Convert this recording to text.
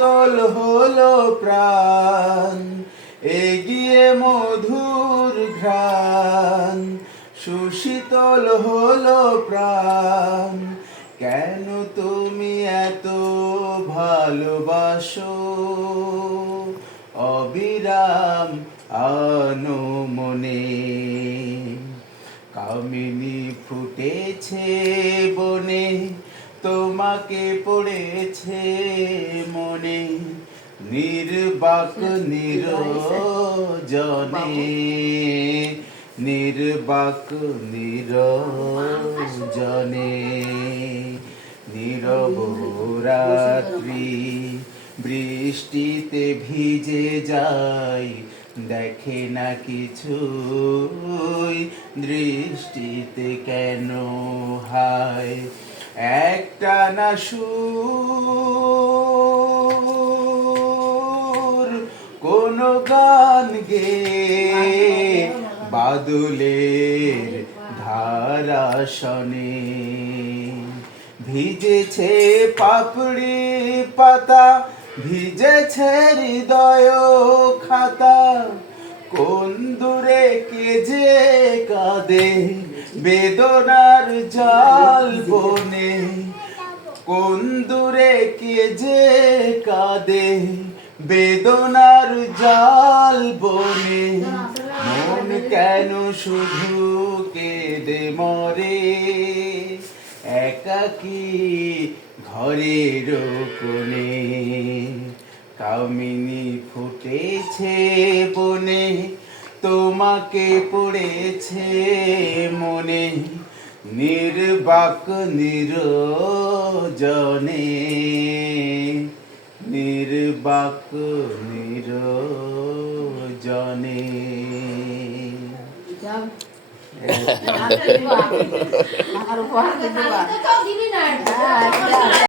সুশীতল হলো প্রাণ, এগিয়ে মধুর ঘ্রাণ। সুশীতল হলো প্রাণ, কেন তুমি এত ভালোবাসো অবিরাম আনমনে। কামিনী ফুটেছে বনে, তোমাকে পড়েছে মনে, নির্বাক নিরজনে, নির্বাক নিরজনে। নীরব রাত্রি বৃষ্টিতে ভিজে যায়, দেখে না কিছুই দৃষ্টিতে কেন হায়। একটানা সুর কোন গান গে, বাদলের ধারা শনে। ভিজেছে পাপড়ি পাতা, ভিজেছে হৃদয় খাতা, কোন দূরে কে যে কাঁদে বেদনার জাল বনে। কোন দূরে কে যে কাঁদে বেদনার জাল বনে। মন কেন শুধু কেঁদে মরে, একাকী ঘরের কোণে। কামিনী ফুটেছে বনে, তোমাকে পড়েছে মনে, নির্বাক নিরজনে, নির্বাক নিরজনে। আমার উপহার দিবা